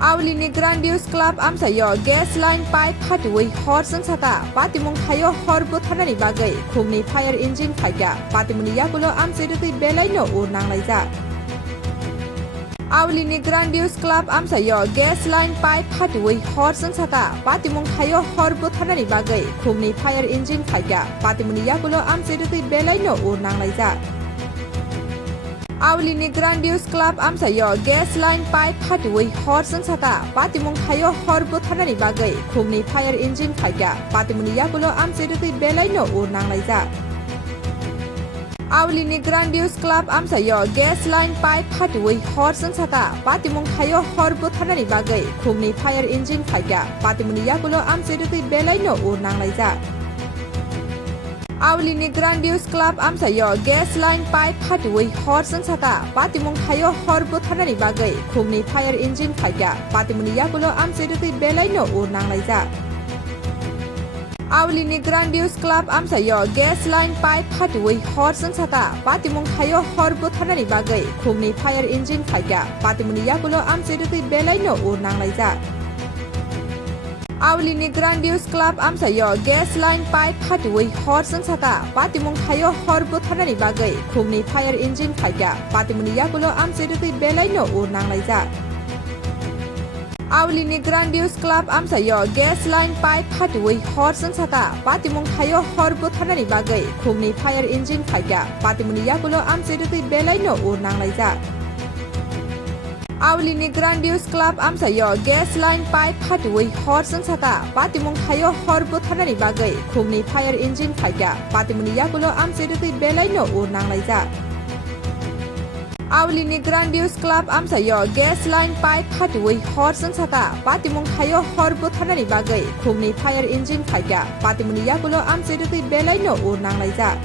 Agulini Grandiose Club amchayo gas line pipe phatiwi chwngsakha patimung thayo horbo thanani bagai khumni fire engine phaika patimuni yakulo amchairutui belaino o nanglaijak. Agulini Grandiose Club amchayo gas line pipe phatiwi chwngsakha patimung thayo horbo thanani bagai khumni fire engine phaika patimuni yakulo amchairutui belaino o nanglaijak. Agulini Grandiose Club amchayo gas line pipe phatiwi chwngsakha patimung thayo horbo thanani bagai khumni fire engine phaika patimuni yakulo amchairutui belaino o nanglaijak. Agulini Grandiose Club amchayo gas line pipe phatiwi chwngsakha patimung thayo horbo thanani bagai khumni fire engine phaika patimuni yakulo amchairutui belaino o nanglaijak. Agulini Grandiose Club amchayo gas line pipe phatiwi chwngsakha patimung thayo horbo thanani bagai khumni fire engine phaika patimuni yakulo amchairutui belaino o nanglaijak. Agulini Grandiose Club amchayo gas line pipe phatiwi chwngsakha patimung thayo horbo thanani bagai khumni fire engine phaika patimuni yakulo amchairutui belaino o nanglaijak. Agulini Grandiose Club amchayo gas line pipe phatiwi chwngsakha patimung thayo horbo thanani bagai khumni fire engine phaika patimuni yakulo amchairutui belaino o nanglaijak. Agulini Grandiose Club amchayo gas line pipe phatiwi chwngsakha patimung thayo horbo thanani bagai khumni fire engine phaika patimuni yakulo amchairutui belaino o nanglaijak. Agulini Grandiose Club amchayo gas line pipe phatiwi chwngsakha patimung thayo horbo thanani bagai khumni fire engine phaika patimuni yakulo amchairutui belaino o nanglaijak. Agulini Grandiose Club amchayo gas line pipe phatiwi chwngsakha patimung thayo horbo thanani bagai khumni fire engine phaika patimuni yakulo amchairutui belaino o nanglaijak.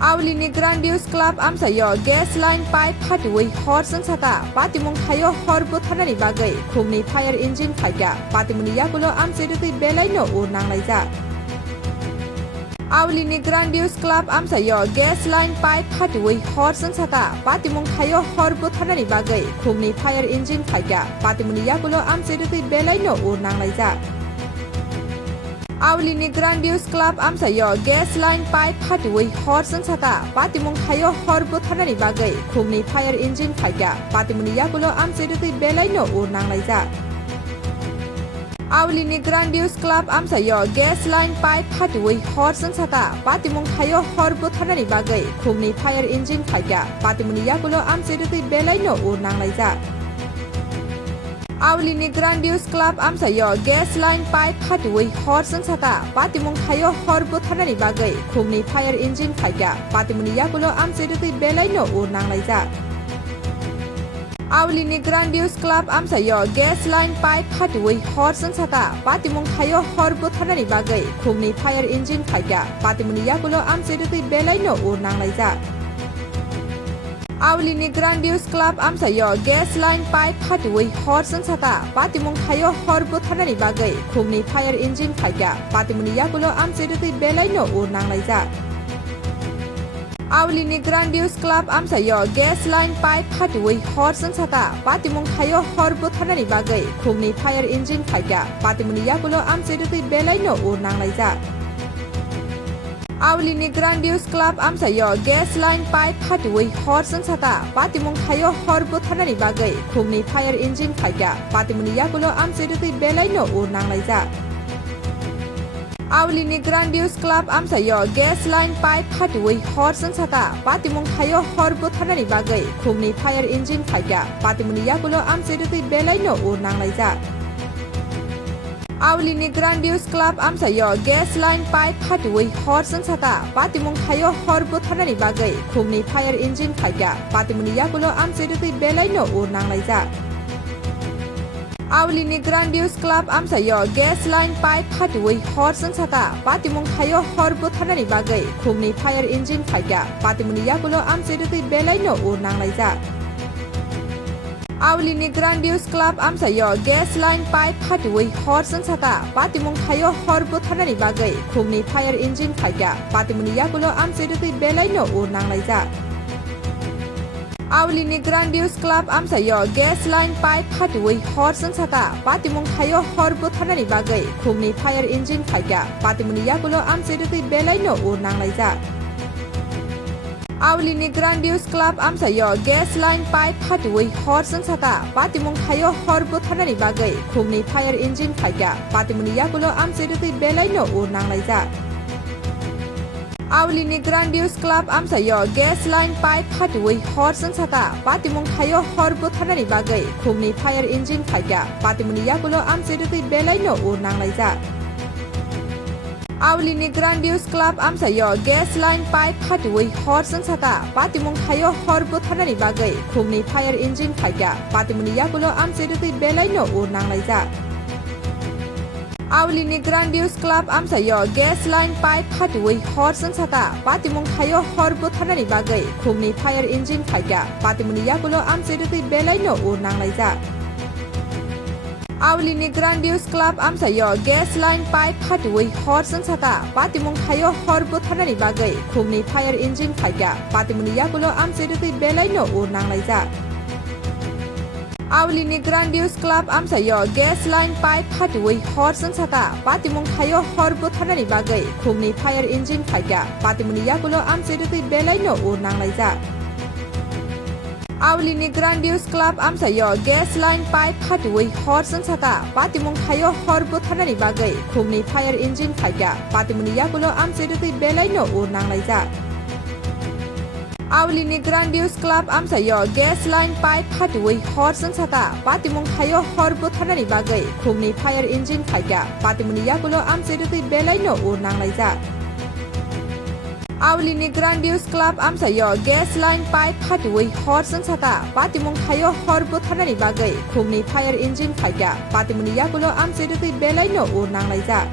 Agulini Grandiose Club amchayo gas line pipe phatiwi chwngsakha patimung thayo horbo thanani bagai khumni fire engine phaika patimuni yakulo amchairutui belaino o nanglaijak. Agulini Grandiose Club amchayo gas line pipe phatiwi chwngsakha patimung thayo horbo thanani bagai khumni fire engine phaika patimuni yakulo amchairutui belaino o nanglaijak. Agulini Grandiose Club amchayo gas line pipe phatiwi chwngsakha patimung thayo horbo thanani bagai khumni fire engine phaika patimuni yakulo amchairutui belaino o nanglaijak. Agulini Grandiose Club amchayo gas line pipe phatiwi chwngsakha patimung thayo horbo thanani bagai khumni fire engine phaika patimuni yakulo amchairutui belaino o nanglaijak. Agulini Grandiose Club amchayo gas line pipe phatiwi chwngsakha patimung thayo horbo thanani bagai khumni fire engine phaika patimuni yakulo amchairutui belaino o nanglaijak. Agulini Grandiose Club amchayo gas line pipe phatiwi chwngsakha patimung thayo horbo thanani bagai khumni fire engine phaika patimuni yakulo amchairutui belaino o nanglaijak. Agulini Grandiose Club amchayo gas line pipe phatiwi chwngsakha patimung thayo horbo thanani bagai khumni fire engine phaika patimuni yakulo amchairutui belaino o nanglaijak. Agulini Grandiose Club amchayo gas line pipe phatiwi chwngsakha patimung thayo horbo thanani bagai khumni fire engine phaika patimuni yakulo amchairutui belaino o nanglaijak. Agulini Grandiose Club amchayo gas line pipe phatiwi chwngsakha patimung thayo horbo thanani bagai khumni fire engine phaika patimuni yakulo amchairutui belaino o nanglaijak. Agulini Grandiose Club amchayo gas line pipe phatiwi chwngsakha patimung thayo horbo thanani bagai khumni fire engine phaika patimuni yakulo amchairutui belaino o nanglaijak. Agulini Grandiose Club amchayo gas line pipe phatiwi chwngsakha patimung thayo horbo thanani bagai khumni fire engine phaika patimuni yakulo amchairutui belaino o nanglaijak. Agulini Grandiose Club amchayo gas line pipe phatiwi chwngsakha patimung thayo horbo thanani bagai khumni fire engine phaika patimuni yakulo amchairutui belaino o nanglaijak. Agulini Grandiose Club amchayo gas line pipe phatiwi chwngsakha patimung thayo horbo thanani bagai khumni fire engine phaika patimuni yakulo amchairutui belaino o nanglaijak. Agulini Grandiose Club amchayo gas line pipe phatiwi hor chwngsakha patimung thayo hor bothanani bagai khungni fire engine phaikya patimuni yakulo amchairutui belaino o nanglaijak. Agulini Grandiose Club amchayo gas line pipe phatiwi hor chwngsakha patimung thayo hor bothanani bagai khungni fire engine phaikya patimuni yakulo amchairutui belaino o nanglaijak. Agulini Grandiose Club amchayo gas line pipe phatiwi hor chwngsakha patimung thayo hor bothanani bagai khungni fire engine phaikya patimuni yakulo amchairutui belaino o nanglaijak. Agulini Grandiose Club amchayo gas line pipe phatiwi hor chwngsakha patimung thayo hor bothanani bagai khungni fire engine phaikya patimuni yakulo amchairutui belaino o nanglaijak. Agulini Grandiose Club amchayo gas line pipe phatiwi hor chwngsakha patimung thayo hor bothanani bagai khungni fire engine phaikya patimuni yakulo amchairutui belaino o nanglaijak. Agulini Grandiose Club amchayo gas line pipe phatiwi hor chwngsakha patimung thayo hor bothanani bagai khungni fire engine phaikya patimuni yakulo amchairutui belaino o nanglaijak. Agulini Grandiose Club amchayo gas line pipe phatiwi hor chwngsakha patimung thayo hor bothanani bagai khungni fire engine phaikya patimuni yakulo amchairutui belaino o nanglaijak. Agulini Grandiose Club amchayo gas line pipe phatiwi hor chwngsakha patimung thayo hor bothanani bagai khungni fire engine phaikya patimuni yakulo amchairutui belaino o nanglaijak. Agulini Grandiose Club amchayo gas line pipe phatiwi hor chwngsakha patimung thayo hor bothanani bagai khungni fire engine phaikya patimuni yakulo amchairutui belaino o nanglaijak. Agulini Grandiose Club amchayo gas line pipe phatiwi hor chwngsakha patimung thayo hor bothanani bagai khungni fire engine phaikya patimuni yakulo amchairutui belaino o nanglaijak.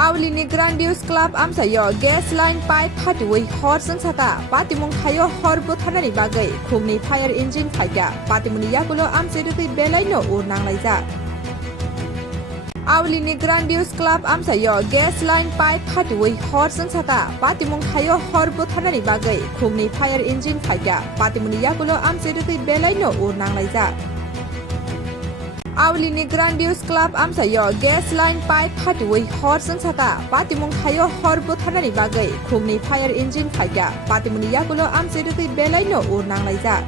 Agulini Grandiose Club amchayo gas line pipe phatiwi hor chwngsakha patimung thayo hor bothanani bagai khungni fire engine phaikya patimuni yakulo amchairutui belaino o nanglaijak. Agulini Grandiose Club amchayo gas line pipe phatiwi hor chwngsakha patimung thayo hor bothanani bagai khungni fire engine phaikya patimuni yakulo amchairutui belaino o nanglaijak. Agulini Grandiose Club amchayo gas line pipe phatiwi hor chwngsakha patimung thayo hor bothanani bagai khungni fire engine phaikya patimuni yakulo amchairutui belaino o nanglaijak.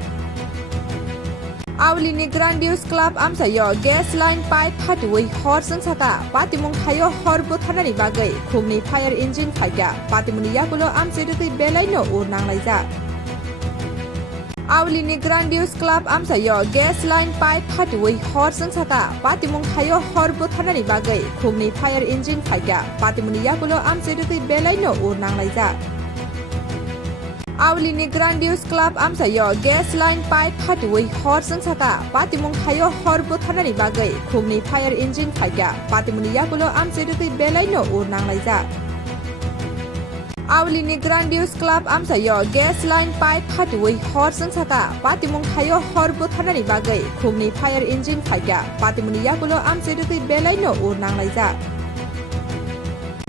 Agulini Grandiose Club amchayo gas line pipe phatiwi hor chwngsakha patimung thayo hor bothanani bagai khungni fire engine phaikya patimuni yakulo amchairutui belaino o nanglaijak. Agulini Grandiose Club amchayo gas line pipe phatiwi hor chwngsakha patimung thayo hor bothanani bagai khungni fire engine phaikya patimuni yakulo amchairutui belaino o nanglaijak. Agulini Grandiose Club amchayo gas line pipe phatiwi hor chwngsakha patimung thayo hor bothanani bagai khungni fire engine phaikya patimuni yakulo amchairutui belaino o nanglaijak. Agulini Grandiose Club amchayo gas line pipe phatiwi hor chwngsakha patimung thayo hor bothanani bagai khungni fire engine phaikya patimuni yakulo amchairutui belaino o nanglaijak.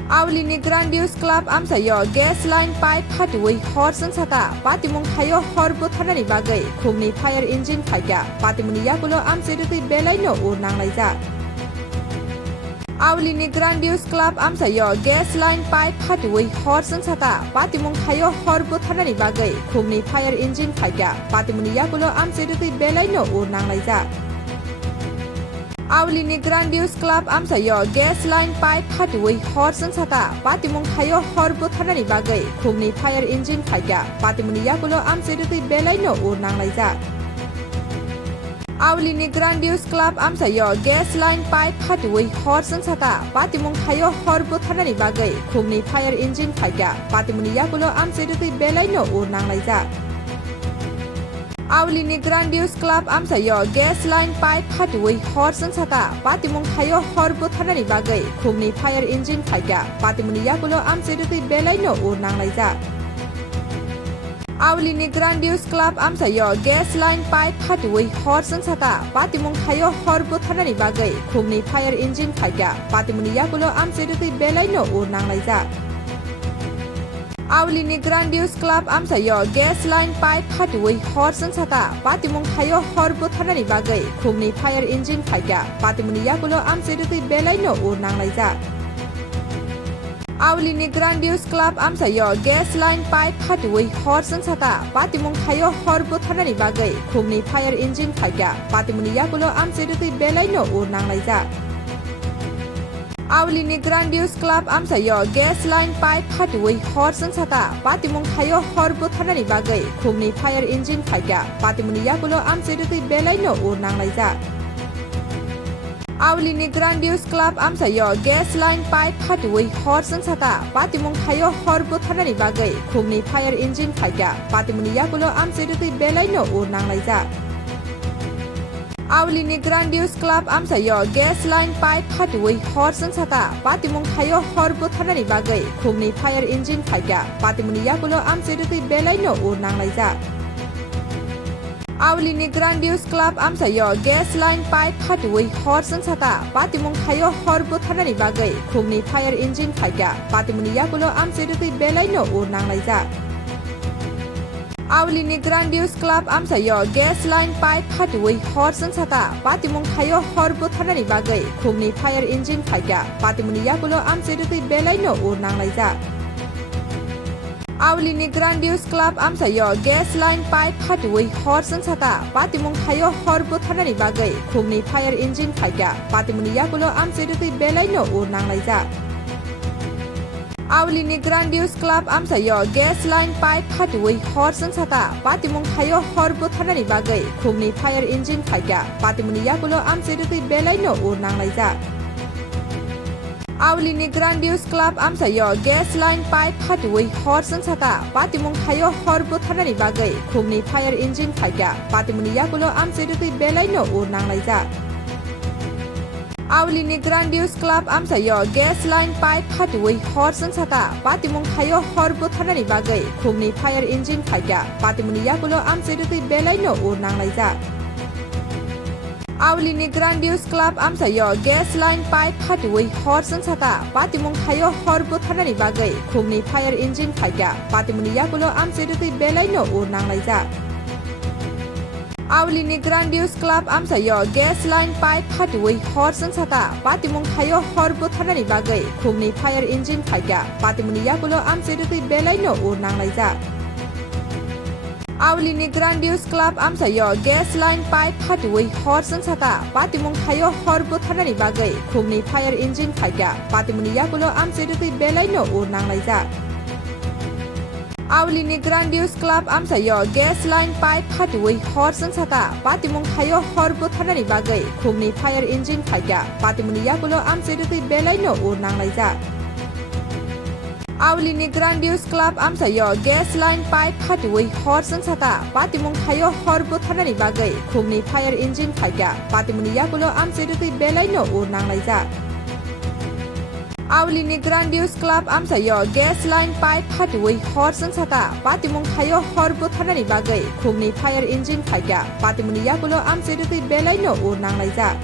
Agulini Grandiose Club amchayo gas line pipe phatiwi hor chwngsakha patimung thayo hor bothanani bagai khungni fire engine phaikya patimuni yakulo amchairutui belaino o nanglaijak. Agulini Grandiose Club amchayo gas line pipe phatiwi hor chwngsakha patimung thayo hor bothanani bagai khungni fire engine phaikya patimuni yakulo amchairutui belaino o nanglaijak. Agulini Grandiose Club amchayo gas line pipe phatiwi hor chwngsakha patimung thayo hor bothanani bagai khungni fire engine phaikya patimuni yakulo amchairutui belaino o nanglaijak. Agulini Grandiose Club amchayo gas line pipe phatiwi hor chwngsakha patimung thayo hor bothanani bagai khungni fire engine phaikya patimuni yakulo amchairutui belaino o nanglaijak. Agulini Grandiose Club amchayo gas line pipe phatiwi hor chwngsakha patimung thayo hor bothanani bagai khungni fire engine phaikya patimuni yakulo amchairutui belaino o nanglaijak. Agulini Grandiose Club amchayo gas line pipe phatiwi hor chwngsakha patimung thayo hor bothanani bagai khungni fire engine phaikya patimuni yakulo amchairutui belaino o nanglaijak. Agulini Grandiose Club amchayo gas line pipe phatiwi hor chwngsakha patimung thayo hor bothanani bagai khungni fire engine phaikya patimuni yakulo amchairugui belaino o nanglaijak. Agulini Grandiose Club amchayo gas line pipe phatiwi hor chwngsakha patimung thayo hor bothanani bagai khungni fire engine phaikya patimuni yakulo amchairugui belaino o nanglaijak. Agulini Grandiose Club amchayo gas line pipe phatiwi hor chwngsakha patimung thayo hor bothanani bagai khungni fire engine phaikya patimuni yakulo amchairugui belaino o nanglaijak. Agulini Grandiose Club amchayo gas line pipe phatiwi hor chwngsakha patimung thayo hor bothanani bagai khungni fire engine phaikya patimuni yakulo amchairugui belaino o nanglaijak. Agulini Grandiose Club amchayo gas line pipe phatiwi hor chwngsakha patimung thayo hor bothanani bagai khungni fire engine phaikya patimuni yakulo amchairugui belaino o nanglaijak. Agulini Grandiose Club amchayo gas line pipe phatiwi hor chwngsakha patimung thayo hor bothanani bagai khungni fire engine phaikya patimuni yakulo amchairugui belaino o nanglaijak. Agulini Grandiose Club amchayo gas line pipe phatiwi hor chwngsakha patimung thayo hor bothanani bagai khungni fire engine phaikya patimuni yakulo amchairugui belaino o nanglaijak. Agulini Grandiose Club amchayo gas line pipe phatiwi hor chwngsakha patimung thayo hor bothanani bagai khungni fire engine phaikya patimuni yakulo amchairugui belaino o nanglaijak. Agulini Grandiose Club amchayo gas line pipe phatiwi hor chwngsakha patimung thayo hor bothanani bagai khungni fire engine phaikya patimuni yakulo amchairugui belaino o nanglaijak. Agulini Grandiose Club amchayo gas line pipe phatiwi hor chwngsakha patimung thayo hor bothanani bagai khungni fire engine phaikya patimuni yakulo amchairugui belaino o nanglaijak. Agulini Grandiose Club amchayo gas line pipe phatiwi hor chwngsakha patimung thayo hor bothanani bagai khungni fire engine phaikya patimuni yakulo amchairugui belaino o nanglaijak. Agulini Grandiose Club amchayo gas line pipe phatiwi hor chwngsakha patimung thayo hor bothanani bagai khungni fire engine phaikya patimuni yakulo amchairugui belaino o nanglaijak. Agulini Grandiose Club amchayo gas line pipe phatiwi hor chwngsakha patimung thayo hor bothanani bagai khungni fire engine phaikya patimuni yakulo amchairugui belaino o nanglaijak. Agulini Grandiose Club amchayo gas line pipe phatiwi hor chwngsakha patimung thayo hor bothanani bagai khungni fire engine phaikya patimuni yakulo amchairugui belaino o nanglaijak. Agulini Grandiose Club amchayo gas line pipe phatiwi hor chwngsakha patimung thayo hor bothanani bagai khungni fire engine phaikya patimuni yakulo amchairugui belaino o nanglaijak. Agulini Grandiose Club amchayo gas line pipe phatiwi hor chwngsakha patimung thayo hor bothanani bagai khungni fire engine phaikya patimuni yakulo amchairugui belaino o nanglaijak. Agulini Grandiose Club amchayo gas line pipe phatiwi hor chwngsakha patimung thayo hor bothanani bagai khungni fire engine phaikya patimuni yakulo amchairugui belaino o nanglaijak.